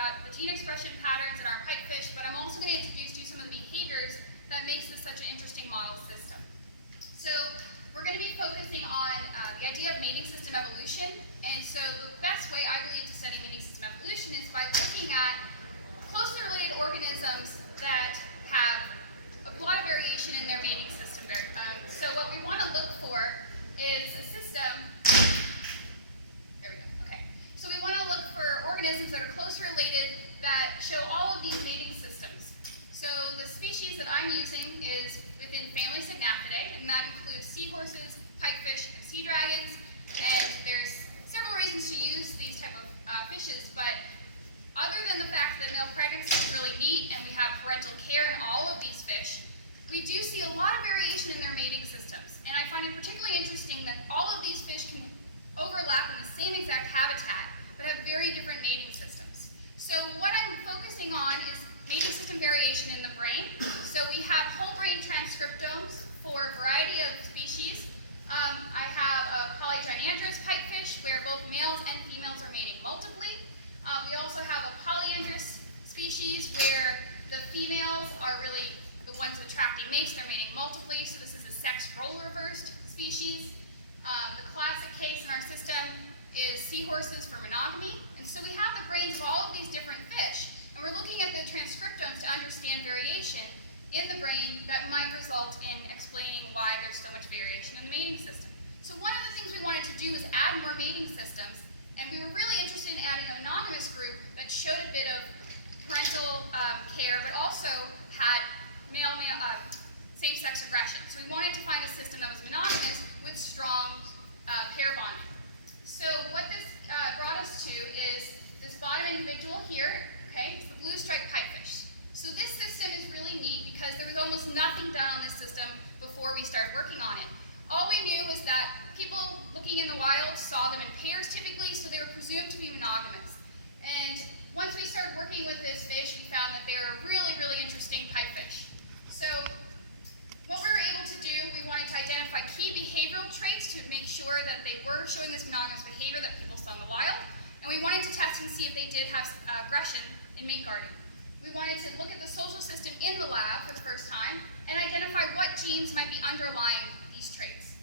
about the gene expression patterns in our pipefish, but I'm also going to introduce you some of the behaviors that makes this such an interesting model system. So we're going to be focusing on the idea of mating system evolution, and so the best way I believe to study mating system evolution is by looking at closely related organisms that have a lot of variation in their mating system. So what we want to look for is a system. There we go. Okay. So we want to look for organisms that are closely related that show all of these mating systems. So the species that I'm using is within family Synaptidae, and that includes seahorses, pipefish, and sea dragons. And there's several reasons to use these type of fishes, but other than the fact that male pregnancy is really neat and we have parental care in all of these fish, we do see a lot of variation in their mating systems. And I find it particularly interesting that all of these fish can overlap in the same exact habitat, but have very different mating systems. So what I'm focusing on is mating system variation in the brain. So we have whole brain transcriptomes for a variety of species. I have a polygynandrous pipefish where both males and females are mating multiply. We also have a polyandrous species where the females are really the ones attracting mates. They're mating multiply, so this is a sex role-reversed species. The classic case in our system is seahorses for monogamy. And so we have the brains of all of these different fish, and we're looking at the transcriptomes to understand variation in the brain that might result in explaining why there's so much variation in the mating system. So one of the things we wanted to do is add more mating systems, and we were really interested in adding a monogamous group that showed a bit of parental care, but also had male-male same-sex aggression. So we wanted to find a system that was monogamous with strong pair bonding. So what this brought us to is this bottom individual here, okay, it's the blue-striped pipefish. So this system is really neat because there was almost nothing done on this system before we started working on it. All we knew was that people looking in the wild saw them in pairs typically, so they were presumed to be monogamous. And once we started working with this fish, we found that they were a really, really interesting pipefish. So what we were able to do, we wanted to identify key behavioral traits to make sure that they were showing this monogamous behavior that people saw in the wild. And we wanted to test and see if they did have aggression in mate guarding. We wanted to look at the social system in the lab for the first time and identify what genes might be underlying these traits.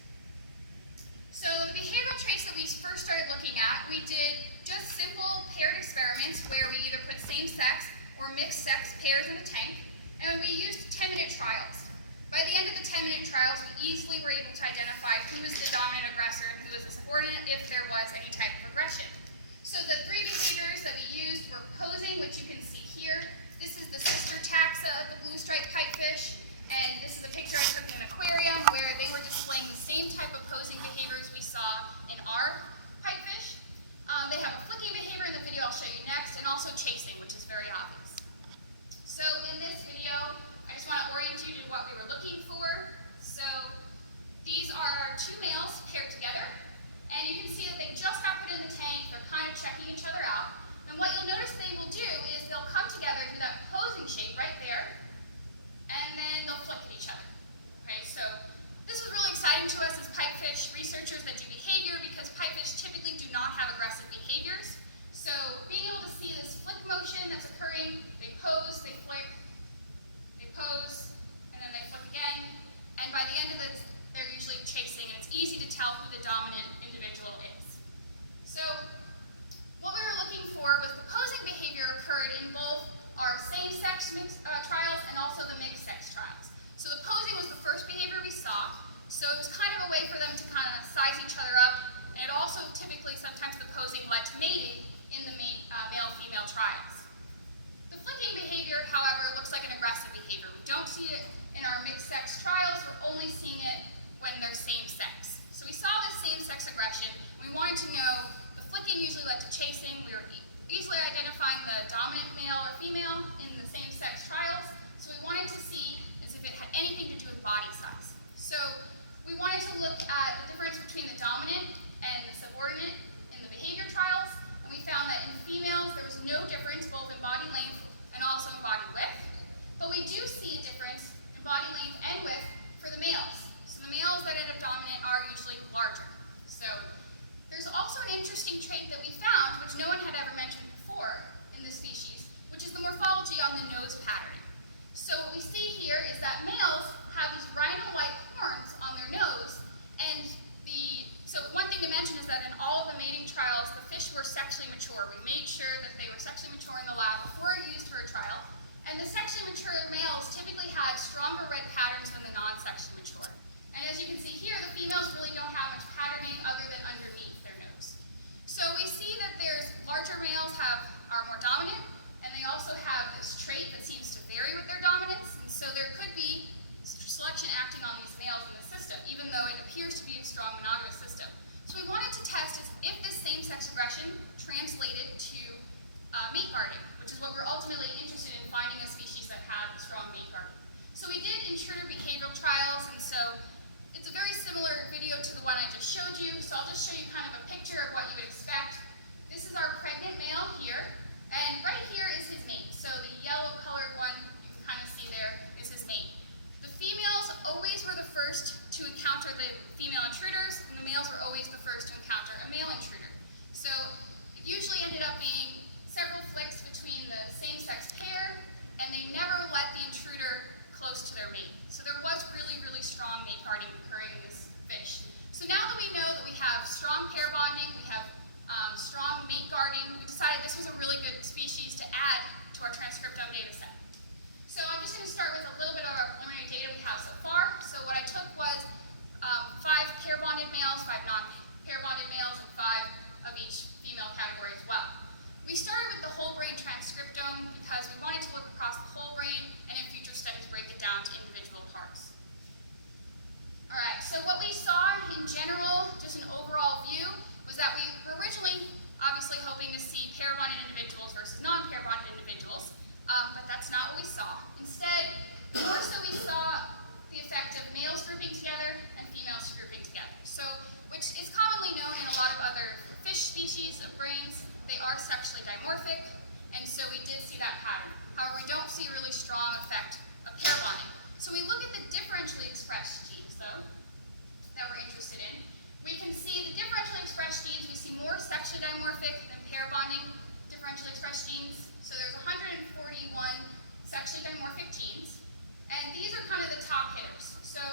So the behavioral traits that we first started looking at, we did just simple paired experiments where we either put same-sex or mixed-sex pairs in a tank, and we used 10-minute trials. By the end of the 10-minute trials, we easily were able to identify who was the dominant aggressor and who was the subordinate if there was any type of aggression. So the three behaviors that we used were posing, which you can see here. This is the sister taxa of the blue-striped pipefish, and this is a picture I took in an aquarium where they were displaying the same type of posing behaviors we saw in our pipefish. They have a flicking behavior in the video I'll show you next, and also chasing, which is very obvious. So in this video, I just want to orient you to what we were looking for. So these are our two males paired together, and you can see that they just got put in the tank. They're kind of checking each other out. And what you'll notice they will do is they'll come together to that posing shape right there, and then they'll flick at each other. Okay, so this was really exciting to us as pipefish researchers that do behavior, because pipefish typically do not have aggressive behaviors. So being able to see this flick motion that's occurring, they pose, they flick, they pose, and then they flick again. And by the end of this, they're usually chasing, and it's easy to tell who the dominant individual is. So what we were looking for was the posing behavior occurred in both our same-sex trials and also the mixed-sex trials. So the posing was the first behavior we saw, so it was kind of a way for them to kind of size each other up, and it also typically, sometimes the posing led to mating in the male-female trials. The flicking behavior, however, looks like an aggressive behavior. We don't see it in our mixed-sex trials, we're only seeing it when they're same-sex. So we saw this same-sex aggression, and we wanted to know, the flicking usually led to chasing. We were easily identifying the dominant male or female in the same-sex trials, so we wanted to see as if it had anything to do with body size. So we wanted to look at the difference between the dominant and the subordinate in the behavior trials, and we found that in females there was no difference both in body length and also in body width. But we do see a difference in body length and width for the males. So the males that end up dominant are usually larger. So there's also an interesting trait that we found, which no one had ever mentioned before in this species, males in the system, even though it appears to be a strong monogamous system. So we wanted to test if this same-sex aggression translated to mate guarding, which is what we're ultimately interested in, finding a species that had strong mate guarding. So we did intruder behavioral trials, and so it's a very similar video to the one I just showed you. So I'll just show you kind of a picture of what you would expect. This is our pregnant male here, and right here is his mate. So the yellow-colored one, you can kind of see there, is his mate. The females always were the first to encounter the female intruders, and the males were always the first to encounter a male intruder. So it usually ended up being several flicks between the same-sex pair, and they never let the intruder close to their mate. So there was really, really strong mate guarding occurring in this fish. So now that we know that we have strong pair bonding, we have strong mate guarding, we decided this was a really good species to add to our transcriptome data set. So I'm just going to start with a little bit of our preliminary data we have so far. So what I took was 5 pair bonded males, 5 non-pair bonded males, and 5 of each female category as well. We started with the whole brain transcriptome because we wanted to look across the whole brain, and in future studies break it down to individual parts. All right, so what we saw in general, just an overall view, was that we were originally obviously hoping to see pair-bonded individuals versus non-pair bonded individuals, but that's not what we saw. Instead, more so we saw the effect of males grouping together and females grouping together. So, which is commonly known in a lot of other fish species of brains. They are sexually dimorphic, and so we did see that pattern. However, we don't see a really strong effect of pair bonding. So we look at the differentially expressed genes, though, that we're interested in. We can see the differentially expressed genes, we see more sexually dimorphic than pair bonding differentially expressed genes. So there's 141 sexually dimorphic genes, and these are kind of the top hitters. So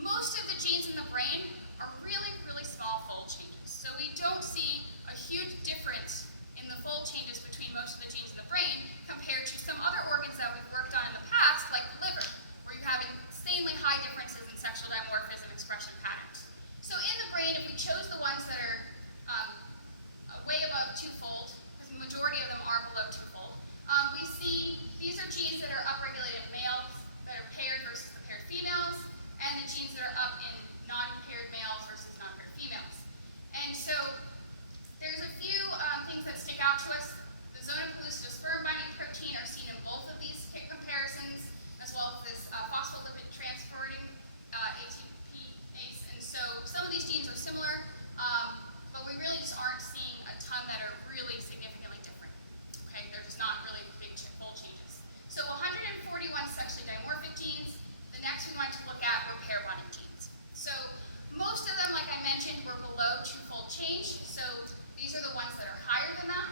most of the genes in the brain are really, really small fold changes. So we don't see a huge difference in the fold changes between most of the genes in the brain compared to some other organs that we've worked on in the past, like the liver, where you have insanely high differences in sexual dimorphism expression patterns. So in the brain, if we chose the ones that are way above twofold, because the majority of them are below twofold, we see these are genes that are upregulated in males that are paired versus the paired females, and the genes that are up in non-paired males versus non-paired females. And so there's a few things that stick out to us. The zone of pellucidal sperm binding protein are seen in both of these comparisons, as well as this phospholipid transporting ATPase. And so some of these genes are similar, but we really just aren't seeing a ton that are really significantly different. Okay, there's not really big fold changes. So 141 sexually dimorphic genes. The next we wanted to look at were pair bonding genes. So most of them, like I mentioned, were below twofold change. So these are the ones that are higher than that.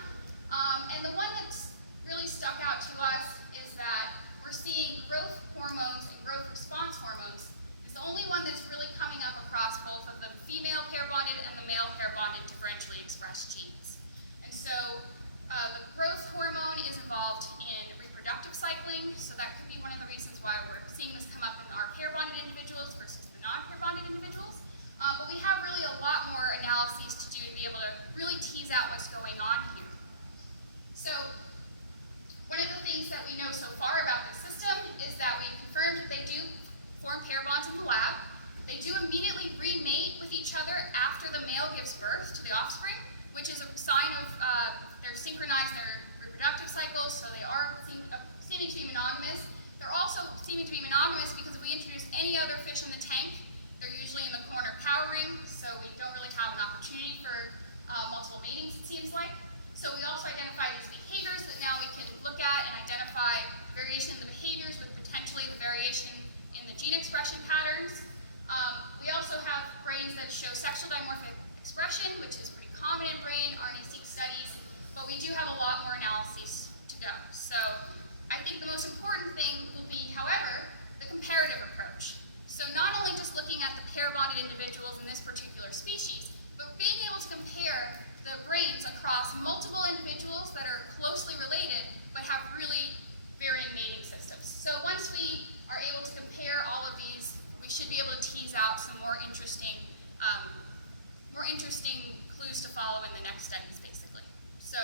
And the one that's really stuck out to us is that we're seeing growth hormones and growth response hormones is the only one that's really coming up across both of the female pair bonded and the male pair bonded differentially expressed genes. And so the growth hormone is involved in reproductive cycling, so that could be one of the reasons why we're seeing this come up in our pair bonded individuals versus the non-pair bonded individuals. But we have really a lot more analyses to do to be able to really tease out what's going on here. So one of the things that we know so far about this system is that we confirmed that they do form pair bonds in the lab. They do immediately remate with each other after the male gives birth to the offspring, which is a sign of they're synchronized their reproductive cycles, so they are seeming to be monogamous. They're also seeming to be monogamous because if we introduce any other fish in the tank, they're usually in the corner cowering, so we don't really have an opportunity for multiple matings, it seems like. So we also identify these behaviors that now we can look at and identify the variation in the behaviors with potentially the variation in the gene expression patterns. We also have brains that show sexual dimorphic expression, which is pretty common in brain RNA-seq studies, but we do have a lot more analyses to go. So I think the most important thing will be, however, the comparative approach. So not only just looking at the pair-bonded individuals in this particular species, but being able to compare the brains across multiple individuals that are closely related but have really varying mating systems. So once we are able to compare all of these, we should be able to tease out some more interesting clues to follow in the next studies, basically. So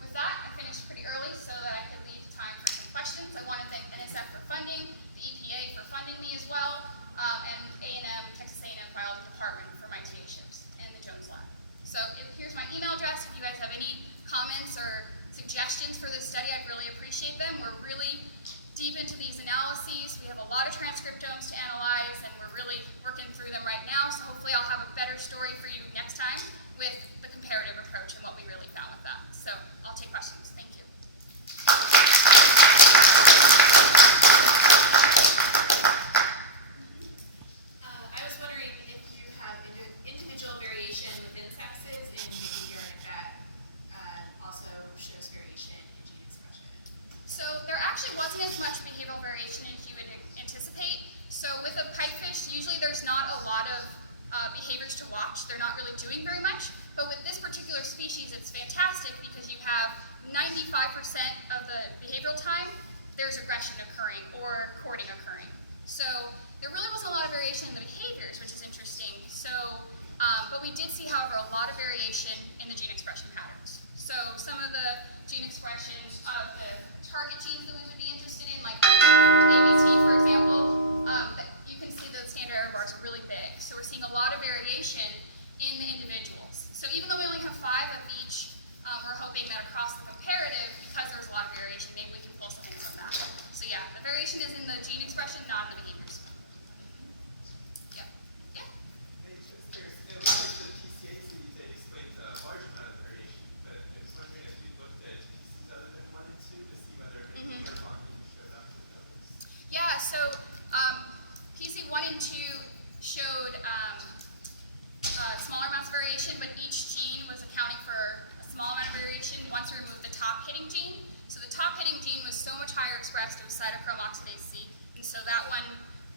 with that, I finished pretty early so that I could leave time for some questions. I want to thank NSF for funding, the EPA for funding me as well, and story for you next time with the comparative approach and what we really found with that. So I'll take questions. Thank you. I was wondering if you have individual variation within sexes in behavior that also shows variation in gene expression. So there actually wasn't as much behavioral variation as you would anticipate. So with a pipefish, usually there's not a lot of behaviors to watch. They're not really doing very much. But with this particular species, it's fantastic because you have 95% of the behavioral time, there's aggression occurring or courting occurring. So there really wasn't a lot of variation in the behaviors, which is interesting. So, but we did see, however, a lot of variation in the gene expression patterns. So some of the gene expressions of the target genes that we would be interested in, like ABT, for example, you can see the standard error bars are really big. So we're seeing a lot of variation in the individuals. So even though we only have 5 of each, we're hoping that across the comparative, because there's a lot of variation, maybe we can pull something from that. So yeah, the variation is in the gene expression, not in the behaviors. Yeah. Yeah? Hey, just curious. In the PCA study, they explained a large amount of variation, but I was wondering if you looked at PCs other than 1 and 2 to see whether any morphology showed up with those. Yeah, so PC 1 and 2 showed smaller amounts of variation, but each gene was accounting for a small amount of variation once we removed the top hitting gene. So the top hitting gene was so much higher expressed, it was cytochrome oxidase C. And so that one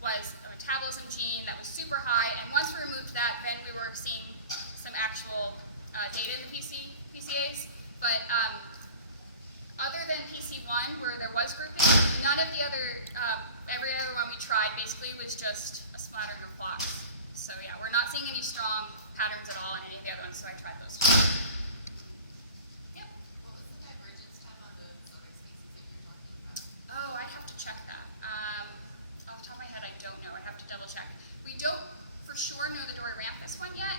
was a metabolism gene that was super high. And once we removed that, then we were seeing some actual data in the PCAs. But other than PC1, where there was grouping, none of the other, every other one we tried basically was just a splattering of plots. So yeah, we're not seeing any strong patterns at all in any of the other ones, so I tried those two. Yep. What was the divergence time on the other species that you're talking about? Oh, I'd have to check that. Off the top of my head, I don't know. I'd have to double check. We don't for sure know the Doryramphus one yet.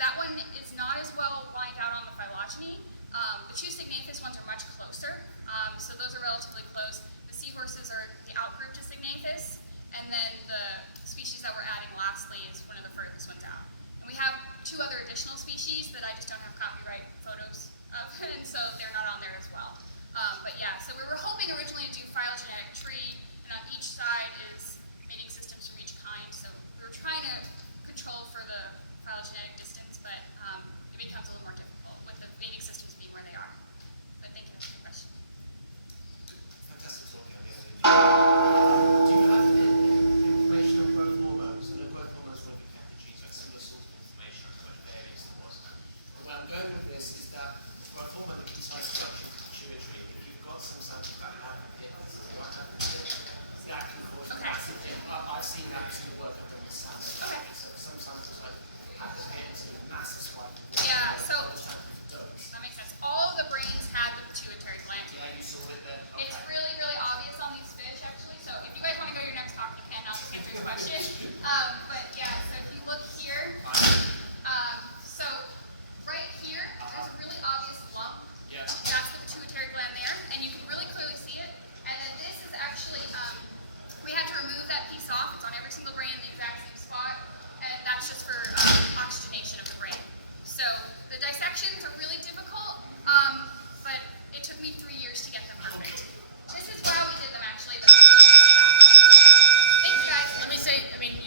That one is not as well lined out on the phylogeny. The two Signathus ones are much closer, so those are relatively close. The seahorses are the outgroup to Signathus, and then the species that we're adding lastly is one of the furthest ones out. And we have 2 other additional species that I just don't have copyright photos of, and so they're not on there as well. But yeah, so we were hoping originally to do phylogenetic tree, and on each side is mating systems from each kind, so we were trying to control for the phylogenetic distance, but it becomes a little more difficult with the mating systems being where they are. But thank you for the question. Fantastic talk, Kelly. Do you have any information on growth hormones? And the growth hormones will look at genes, like similar sorts of information on what varies and what's not. And where I'm going with this is that the growth hormone that keeps structure pituitary, if you've got some sort of you might have the active force of massive dip. I've seen that sort of work up in the sun. Okay. So sometimes it's like activated sort of massive spike. Yeah, so Don't. that makes sense. All of the brains had the pituitary gland. Yeah, you saw it there. Okay. It's really, really obvious on these fish, actually. So if you guys want to go to your next talk, you can. I'll just answer your question. But yeah, so if you look here, so right here, there's a really obvious lump. Yeah. That's the pituitary gland there, and you can really clearly see it. And then this is actually, we had to remove that piece off. It's on every single brain in the